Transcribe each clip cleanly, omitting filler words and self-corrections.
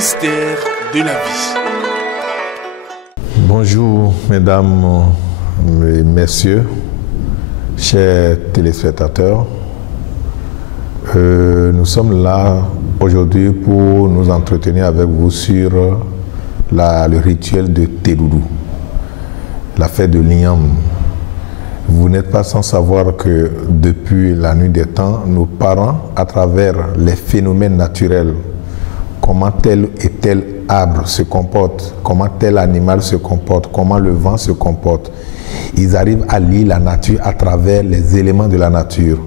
mystère de la vie. Bonjour mesdames et messieurs, chers téléspectateurs. Nous sommes là aujourd'hui pour nous entretenir avec vous sur le rituel de Tedoudou, la fête de l'Igname. Vous n'êtes pas sans savoir que depuis la nuit des temps, nos parents, à travers les phénomènes naturels, comment tel et tel arbre se comporte, comment tel animal se comporte, comment le vent se comporte, ils arrivent à lire la nature à travers les éléments de la nature.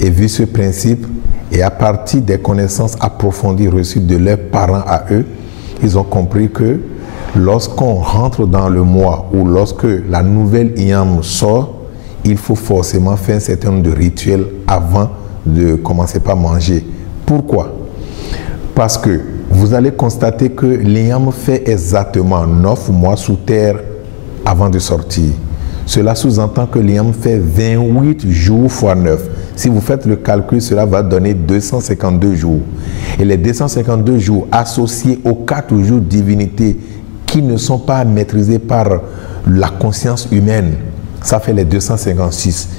Et vu ce principe, et à partir des connaissances approfondies reçues de leurs parents à eux, ils ont compris que lorsqu'on rentre dans le mois ou lorsque la nouvelle Igname sort, il faut forcément faire un certain nombre de rituels avant de commencer par manger. Pourquoi? Parce que vous allez constater que l'Igname fait exactement 9 mois sous terre avant de sortir. Cela sous-entend que l'Igname fait 28 jours fois 9. Si vous faites le calcul, cela va donner 252 jours. Et les 252 jours associés aux 4 jours de divinité qui ne sont pas maîtrisés par la conscience humaine, ça fait les 256.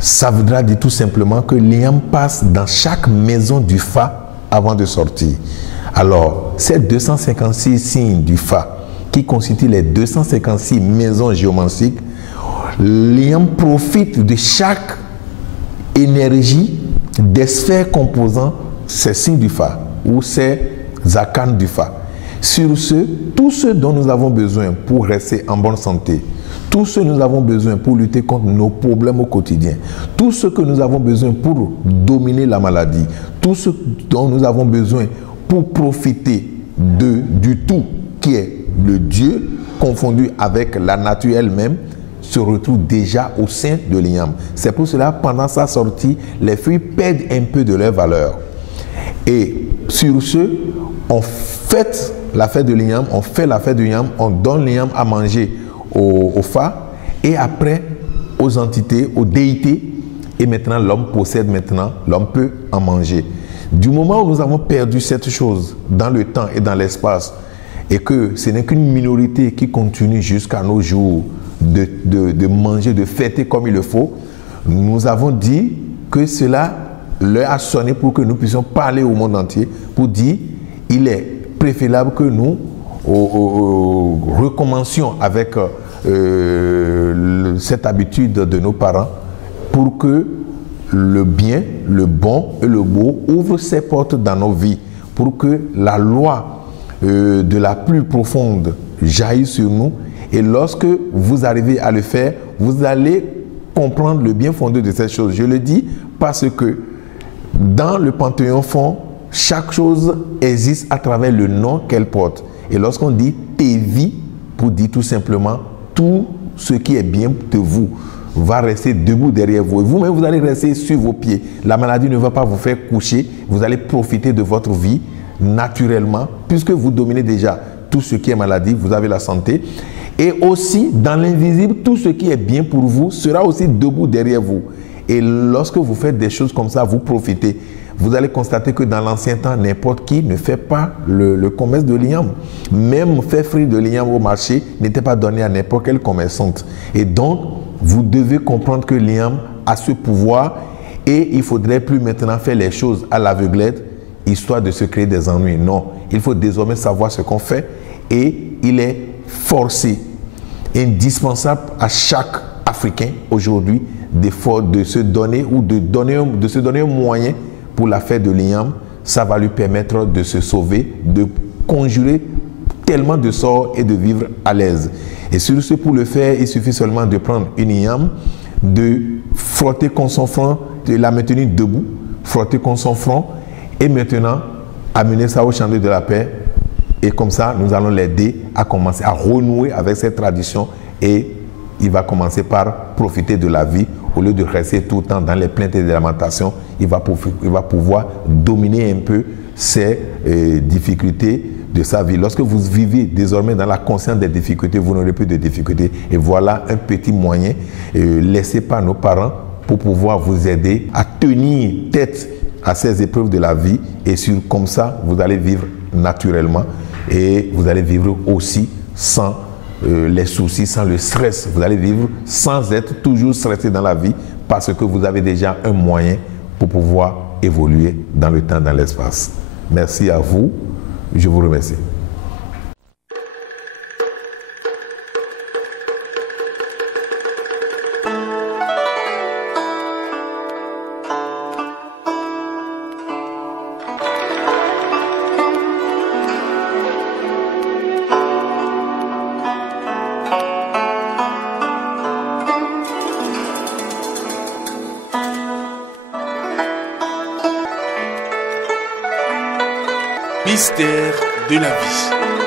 Ça voudra dire tout simplement que l'Igname passe dans chaque maison du Fa avant de sortir. Alors, ces 256 signes du Fa qui constituent les 256 maisons géomantiques, l'Igname profite de chaque énergie des sphères composant ces signes du Fa ou ces arcanes du Fa. Sur ce, tout ce dont nous avons besoin pour rester en bonne santé, tout ce que nous avons besoin pour lutter contre nos problèmes au quotidien, tout ce que nous avons besoin pour dominer la maladie, tout ce dont nous avons besoin pour profiter du tout qui est le Dieu confondu avec la nature elle-même, se retrouve déjà au sein de l'Igname. C'est pour cela, pendant sa sortie, les fruits perdent un peu de leur valeur. Et sur ce, on fête la fête de l'Igname, on fait la fête de l'Igname, on donne l'Igname à manger au Fa et après aux entités, aux déités, et maintenant l'homme possède maintenant, l'homme peut en manger. Du moment où nous avons perdu cette chose dans le temps et dans l'espace et que ce n'est qu'une minorité qui continue jusqu'à nos jours de manger, de fêter comme il le faut, nous avons dit que cela leur a sonné pour que nous puissions parler au monde entier, pour dire il est préférable que nous recommencions avec cette habitude de nos parents pour que le bien, le bon et le beau ouvrent ses portes dans nos vies, pour que la loi de la plus profonde jaillisse sur nous. Et lorsque vous arrivez à le faire, vous allez comprendre le bien fondé de cette chose. Je le dis parce que dans le Panthéon fond, chaque chose existe à travers le nom qu'elle porte. Et lorsqu'on dit Tevi, pour dire tout simplement tout ce qui est bien de vous va rester debout derrière vous. Et vous-même, vous allez rester sur vos pieds. La maladie ne va pas vous faire coucher. Vous allez profiter de votre vie naturellement, puisque vous dominez déjà tout ce qui est maladie. Vous avez la santé. Et aussi, dans l'invisible, tout ce qui est bien pour vous sera aussi debout derrière vous. Et lorsque vous faites des choses comme ça, vous profitez. Vous allez constater que dans l'ancien temps, n'importe qui ne fait pas le commerce de l'Igname. Même faire frire de l'Igname au marché n'était pas donné à n'importe quelle commerçante. Et donc, vous devez comprendre que l'Igname a ce pouvoir et il ne faudrait plus maintenant faire les choses à l'aveuglette, histoire de se créer des ennuis. Non, il faut désormais savoir ce qu'on fait et il est forcé, indispensable à chaque Africain aujourd'hui de se donner ou de se donner un moyen pour la fête de l'Igname. Ça va lui permettre de se sauver, de conjurer tellement de sorts et de vivre à l'aise. Et sur ce, pour le faire, il suffit seulement de prendre une Igname, de frotter contre son front, de la maintenir debout, frotter contre son front et maintenant amener ça au chandelier de la paix. Et comme ça, nous allons l'aider à commencer à renouer avec cette tradition et il va commencer par profiter de la vie. Au lieu de rester tout le temps dans les plaintes et les lamentations, il va pouvoir dominer un peu ces difficultés de sa vie. Lorsque vous vivez désormais dans la conscience des difficultés, vous n'aurez plus de difficultés. Et voilà un petit moyen laissé par nos parents pour pouvoir vous aider à tenir tête à ces épreuves de la vie et comme ça, vous allez vivre naturellement et vous allez vivre aussi sans les soucis, sans le stress. Vous allez vivre sans être toujours stressé dans la vie parce que vous avez déjà un moyen pour pouvoir évoluer dans le temps, dans l'espace. Merci à vous. Je vous remercie. Mystère de la vie.